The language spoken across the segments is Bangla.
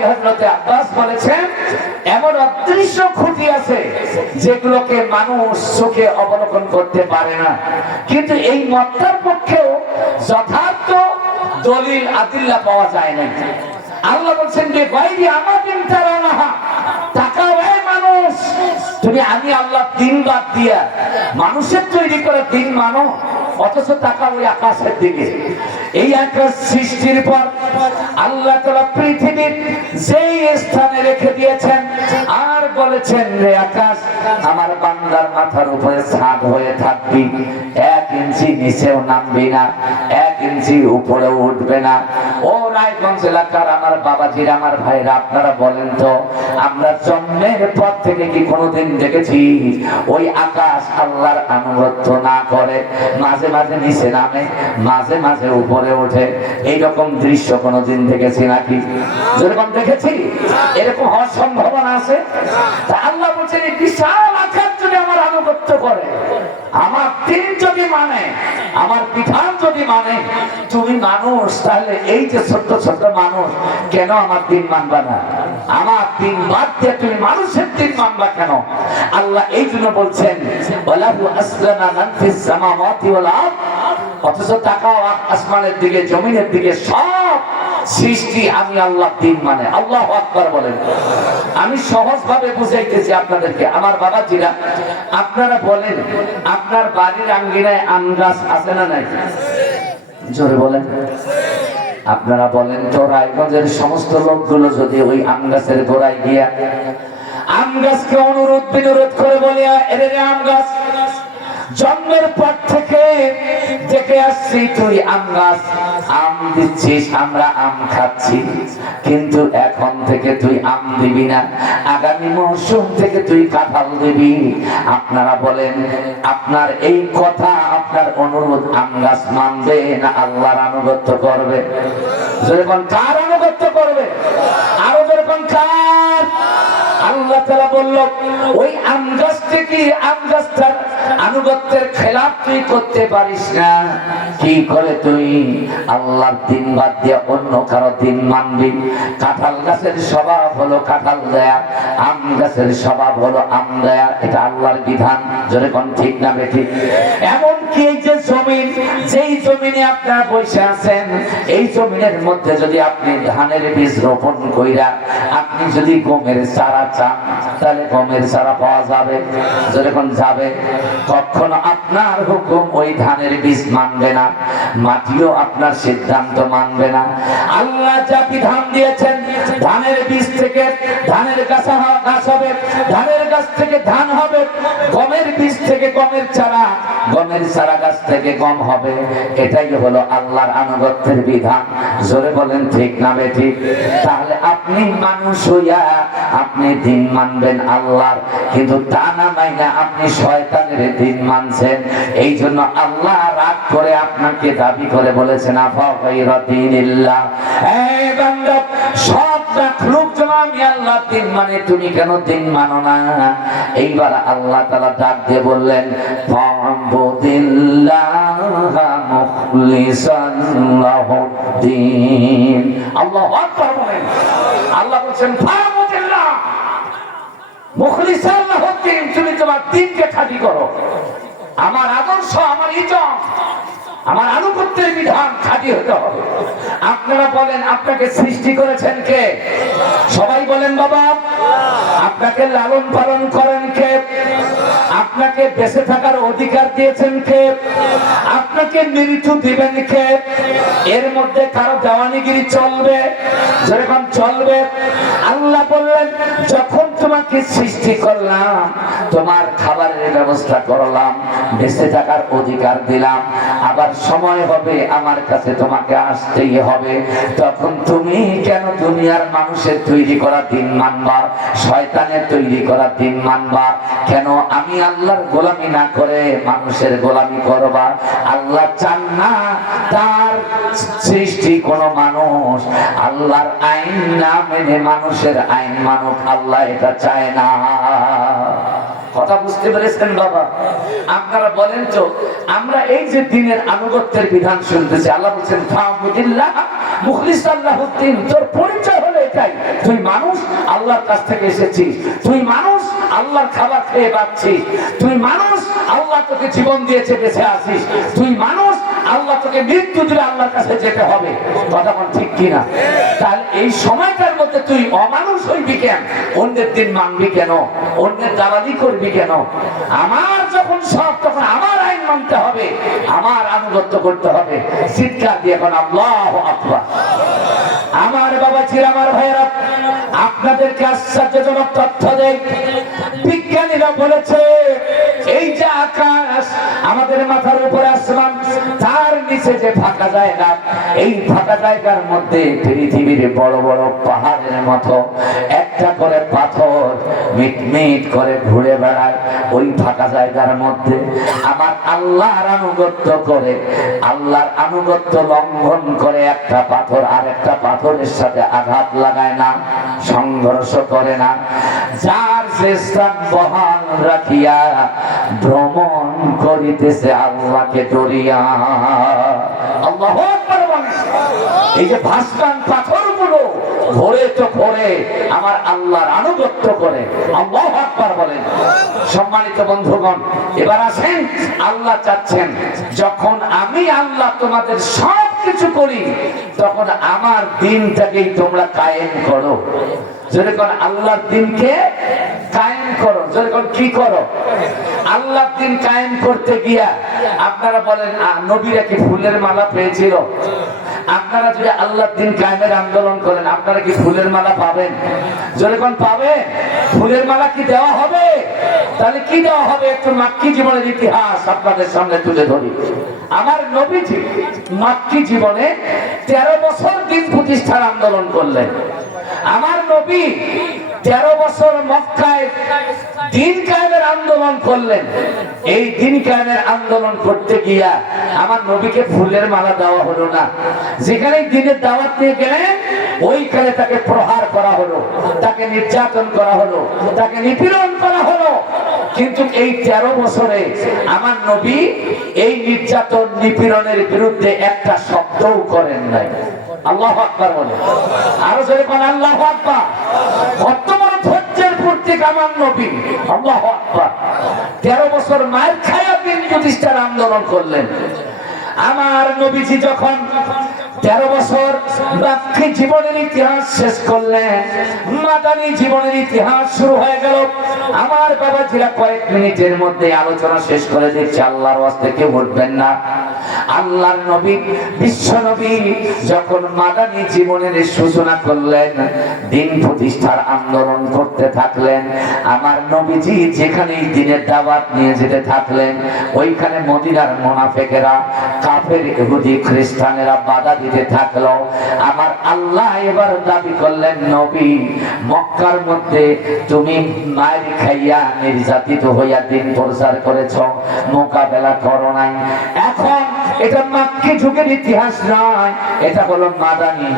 সাহাবী হযরত আব্বাস বলেছেন, এমন অদৃশ্য খুঁটি আছে যেগুলোকে মানুষ চোখে অবলোকন করতে পারে না, কিন্তু এই মতটার পক্ষেও যথার্থ দলিল আদিল্লা পাওয়া যায় না। আল্লাহ বলছেন যে বাইরে আমাদের তারানাহা, তাকাও হে মানুষ, তুমি আমি আল্লাহ দিন বাদ দিয়া মানুষের তৈরি করে দিন মানো, অথচ তাকাও ওই আকাশের দিকে। এই আকাশ সৃষ্টির পর আল্লাহ তাআলা পৃথিবীর যেই স্থানে রেখে দিয়েছেন আর বলেছেন রে আকাশ, আমার বান্দার মাথার উপরে ছাদ হয়ে থাকবি, 1 ইঞ্চি নিচেও নামবি না, 1 ইঞ্চি উপরেও উঠবে না। ও রায়গঞ্জ এলাকার আমার বাবাজিরা, আমার ভাইরা, আপনারা বলেন তো, আমরা জন্মের পর থেকে কি কোনোদিন দেখেছি ওই আকাশ আল্লাহর আনুগত্য না করে মাঝে মাঝে নিচে নামে, মাঝে মাঝে উপরে ওঠে? এইরকম দৃশ্য কোনোদিন দেখেছি নাকি? যেরকম দেখেছি এরকম হওয়ার সম্ভাবনা আছে? তা আল্লাহ বলছেন এই বিশাল আকাশ যদি আমার আনুগত্য করে, আমার দিন যদি মানে, আমার বিধান যদি মানে, তুমি মানুষ, তাহলে এই যে ছোট্ট ছোট্ট মানুষ কেন আমার দিন মানবা না? আমার দিন বাদ দিয়ে তুমি মানুষের দিন মানবা কেন? আল্লাহ এই জন্য বলছেন ওয়ালাহু আসলামা মান ফিস সামাওয়াতি ওয়াল আরদ, অথচ তাকাও আসমানের দিকে, জমিনের দিকে, সব সৃষ্টি আমি আল্লাহ দিন মানে। আল্লাহু আকবার বলেন। আমি সহজ ভাবে বুঝাইতেছি আপনাদেরকে। আমার বাবাজিরা, আপনারা বলেন, আপনার বাড়ির আঙ্গিনায় আম গাছ আছে না নাই? জোরে বলেন। আপনারা বলেন তো, রায়গঞ্জের সমস্ত লোকগুলো যদি ওই আম গাছের গোড়ায় গিয়া আম গাছকে অনুরোধ বিনোরোধ করে বলিয়া, এরে আম গাছ, জন্মের পর থেকে দেখে আসছি তুই আম গাছ, আম দিচ্ছিস, আমরা আম খাচ্ছি, কিন্তু এখন থেকে তুই আম দিবি না, আগামী মৌসুম থেকে তুই কাঁঠাল দিবি। আপনারা বলেন, আপনার এই কথা, আপনার অনুরোধ আম গাছ মানবে না আল্লাহর আনুগত্য করবে? যেরকম কার আনুগত্য করবে? আরো যেরকম কার? আল্লাহ তাআলা বলল ওই আম গাছ থেকে, আম গাছটার আনুগত্যের খেলাফ তুই করতে পারিস না। কি করে তুই আল্লাহর দিন বাদ দিয়ে অন্য কারো দিন মানবি? কাঁঠাল গাছের স্বভাব হলো কাঁঠাল দেয়া, আম গাছের স্বভাব হলো আম দেয়া, এটা আল্লাহর বিধান। যেরকম ঠিক না বেঠিক? এমনকি এই যে জমিন, যেই জমিনে আপনারা বসে আছেন, এই জমিনের মধ্যে যদি আপনি ধানের বীজ রোপণ কইরা আপনি যদি গমের চারা চান, তাহলে গমের চারা পাওয়া যাবে? যেরকম যাবে। কখনো আপনার হুকুম ওই ধানের বীজ মানবে না, মাটিও আপনার সিদ্ধান্ত মানবে না। আল্লাহ যা বিধান দিয়েছেন, ধানের বীজ থেকে ধানের গাছ হবে, ধানের গাছ থেকে ধান হবে, গমের বীজ থেকে গমের চারা, গমের চারা গাছ থেকে গম হবে, এটাই হলো আল্লাহর আনুগত্যের বিধান। জোরে বলেন ঠিক না বেঠিক? তাহলে আপনি মানুষ হইয়া আপনি দিন মানবেন আল্লাহর, কিন্তু তা না মাইনা আপনি শয়তানের দিন মানছেন। এই জন্য আল্লাহ রাগ করে আপনাকে দাবি করে বলেছেন আফা গায়রা দীনিল্লাহ, এই বান্দা, সব মাখলুক যেন আমি আল্লাহর দিন মানে, তুমি কেন দিন মানো না? এইবার আল্লাহ তাআলা ডাক দিয়ে বললেন ফা'বুদিল্লাহা মুখলিসান লাহুদ্দিন। আল্লাহু আকবার বলেন। আল্লাহ বলেন ফা'বুদিল্লাহ মুখলিসান লাহুদ্দিন, তুমি তোমার দিনকে খাঁটি করো। আমার আদর্শ, আমার ইজ্জত, আমার আনুগত্যের বিধান খাঁটি হতে হবে। আপনারা বলেন, আপনাকে সৃষ্টি করেছেন কে? সবাই বলেন বাবা। আপনাকে লালন পালন করেন কে? আপনাকে বেঁচে থাকার অধিকার দিয়েছেন কে? আপনাকে মৃত্যু দিবেন কে? এর মধ্যে কারো দেওয়ানিগিরি চলবে? যেরকম চলবে। আল্লাহ বললেন, যখন তোমাকে সৃষ্টি করলাম, তোমার খাবারের ব্যবস্থা করলাম, বেঁচে থাকার অধিকার দিলাম, আবার সময় হবে আমার কাছে তোমাকে আসতেই হবে, তখন তুমি কেন দুনিয়ার মানুষের তৈরি করা দিন মানবা, শয়তানের তৈরি করা দিন মানবা? কেন আমি আল্লাহর গোলামি না করে মানুষের গোলামি করবা? আল্লাহ চান না তার সৃষ্টি কোন মানুষ আল্লাহর আইন না মেনে মানুষের আইন মানুক। আল্লাহ এটা চায় না। কথা বুঝতে পেরেছেন বাবা? আপনারা বলেন তো, আমরা এই যে দিনের আনুগত্যের বিধান শুনতেছি, আল্লাহ বলছেন ফা'বুদিল্লাহ মুখলিসান লাহুদ্দিন, তোর পরিচয় হলো এটাই, তুই মানুষ, আল্লাহর কাছ থেকে এসেছিস, তুই মানুষ, আল্লাহর খাবার খেয়ে বাঁচছিস, তুই মানুষ, আল্লাহ তোকে জীবন দিয়েছে বেঁচে আছিস, তুই মানুষ, আল্লাহ তোকে মৃত্যু দিলে আল্লাহর কাছে যেতে হবে। কথা কোন ঠিক কিনা? তাহলে এই সময়টার মধ্যে তুই অমানুষ হইবি কেন? অন্যের দিন মানবি কেন? অন্যের দালালি করবি কেন? আমার যখন সব, তখন আমার আইন মানতে হবে, আমার আনুগত্য করতে হবে। চিৎকার দিয়ে এখন আল্লাহু আকবার। আমার বাবা ছিল, আমার ভাইয়েরা, আপনাদেরকে আশ্চর্যজনক তথ্য দেয়। বিজ্ঞানীরা বলেছে এই যে আকাশ, আমাদের মাথার উপরে আসমান, তার নিচে যে ফাঁকা জায়গা, এই ফাঁকা জায়গার মধ্যে পৃথিবীর বড় বড় পাহাড়ের মতো একটা করে পাথর মিটমিট করে ঘুরে বেড়ায়। ওই ফাঁকা জায়গার মধ্যে আমার আল্লাহর আনুগত্য করে, আল্লাহর আনুগত্য লঙ্ঘন করে একটা পাথর আর একটা পাথরের সাথে আঘাত লাগায় না, সংঘর্ষ করে না। যার যে স্থান বহাল রাখিয়া ভ্রমণ করিতেছে আল্লাহকে ডরিয়া। আল্লাহু আকবার বলেন। এই যে ভাসমান পাথরগুলো ঘোরে তো ঘোরে আমার আল্লাহর আনুগত্য করে। আল্লাহু আকবার বলেন। সম্মানিত বন্ধুগণ, এবার আসেন, আল্লাহ চাচ্ছেন যখন আমি আল্লাহ তোমাদের সব কিছু করি, তখন আমার দিনটাকেই তোমরা কায়েম করো। যেরকম আল্লাহর দিনকে কায়েম করো, যেরকম কি করো? আল্লাহর দিন কায়েম করতে গিয়া আপনারা বলেন নবীরা কি ফুলের মালা পেয়েছিল? আপনারা যদি আল্লাহর দিন কায়েমের আন্দোলন করেন, আপনারা কি ফুলের মালা পাবেন? যেরকম পাবেন, ফুলের মালা কি দেওয়া হবে? তাহলে কি দেওয়া হবে? একটু মাক্কি জীবনের ইতিহাস আপনাদের সামনে তুলে ধরি। আমার নবীজি মাক্কি জীবনে 13 বছর দিন প্রতিষ্ঠার আন্দোলন করলেন। আমার নবী 13 বছর মক্কায় দিন কায়েমের আন্দোলন করলেন। এই দিন কায়েমের আন্দোলন করতে গিয়া আমার নবীকে ফুলের মালা দেওয়া হলো না। যেখানে দিনের দাওয়াত নিয়ে গেলেন, ওইখানে তাকে প্রহার করা হলো, তাকে নির্যাতন করা হলো, তাকে নিপীড়ন করা হলো। কিন্তু এই 13 বছরে আমার নবী এই নির্যাতন নিপীড়নের বিরুদ্ধে একটা শব্দও করেন নাই। আল্লাহু আকবার বলে। আরো জোরে বলেন আল্লাহু আকবার। কত বড় ধৈর্যের প্রতীক আমার নবী। আল্লাহু আকবার। 13 বছর মায়ের খায়া দিন প্রতিষ্ঠার আন্দোলন করলেন। আমার নবীজি যখন 13 বছর বাকি জীবনের ইতিহাস শেষ করলেন, মাদানী জীবনের ইতিহাস শুরু হয়ে গেল। আমার বাবাজিরা কয়েক মিনিটের মধ্যে আলোচনা শেষ করে দিচ্ছে, আল্লাহর ওয়াস্তে কেউ উঠবেন না। আল্লাহর নবী, বিশ্ব নবী যখন মাদানী জীবনের সূচনা করলেন, দিন প্রতিষ্ঠার আন্দোলন করতে থাকলেন, আমার নবীজি যেখানেই দিনের দাওয়াত নিয়ে যেতে থাকলেন, ওইখানে মদিনার মুনাফিকেরা, কাফের ইহুদি খ্রিস্টানেরা বাধা দিতে থাকলো। আমার আল্লাহ এবার দাবি করলেন, নবী, মক্কার মধ্যে তুমি মায়ের খাইয়া নির্যাতিত হইয়া দিন প্রচার করেছ, মোকাবেলা করো নাই। এখন এটা মাক্কি যুগের ইতিহাস নয়, এটা হলো মাদানী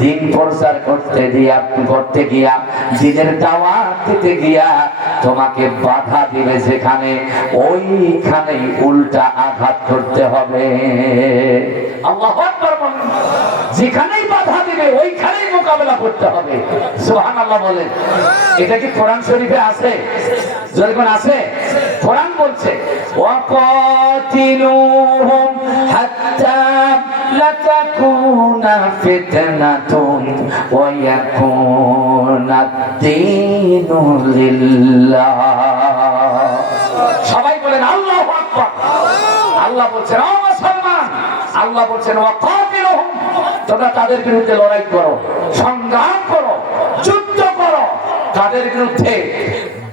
দিন প্রচার করতে গিয়া দিনের দাওয়াত দিতে গিয়া তোমাকে বাধা দিবে যেখানে, ওইখানেই উল্টা আঘাত করতে হবে। আল্লাহু আকবার বলেন। যেখানেই বাধা দিবে ওইখানেই মোকাবেলা করতে হবে। সুবহানাল্লাহ বলেন। এটা কি কোরআন শরীফে আছে? যেরকম আছে, কোরআন বলছে ওয়াকাতিলুহুম হাত্তা লা তাকুনা ফিতনাতুন ওয়া ইয়াকুনা দ্বীনু লিল্লাহ। সবাই বলেন আল্লাহু আকবার। আল্লাহ বলছেন ও মুসলমান, আল্লাহ বলছেন ওয়াকাতিলুহুম, তোমরা তাদের বিরুদ্ধে লড়াই করো, সংগ্রাম করো, যুদ্ধ করো। তাদের বিরুদ্ধে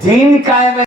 দিন কায়েমের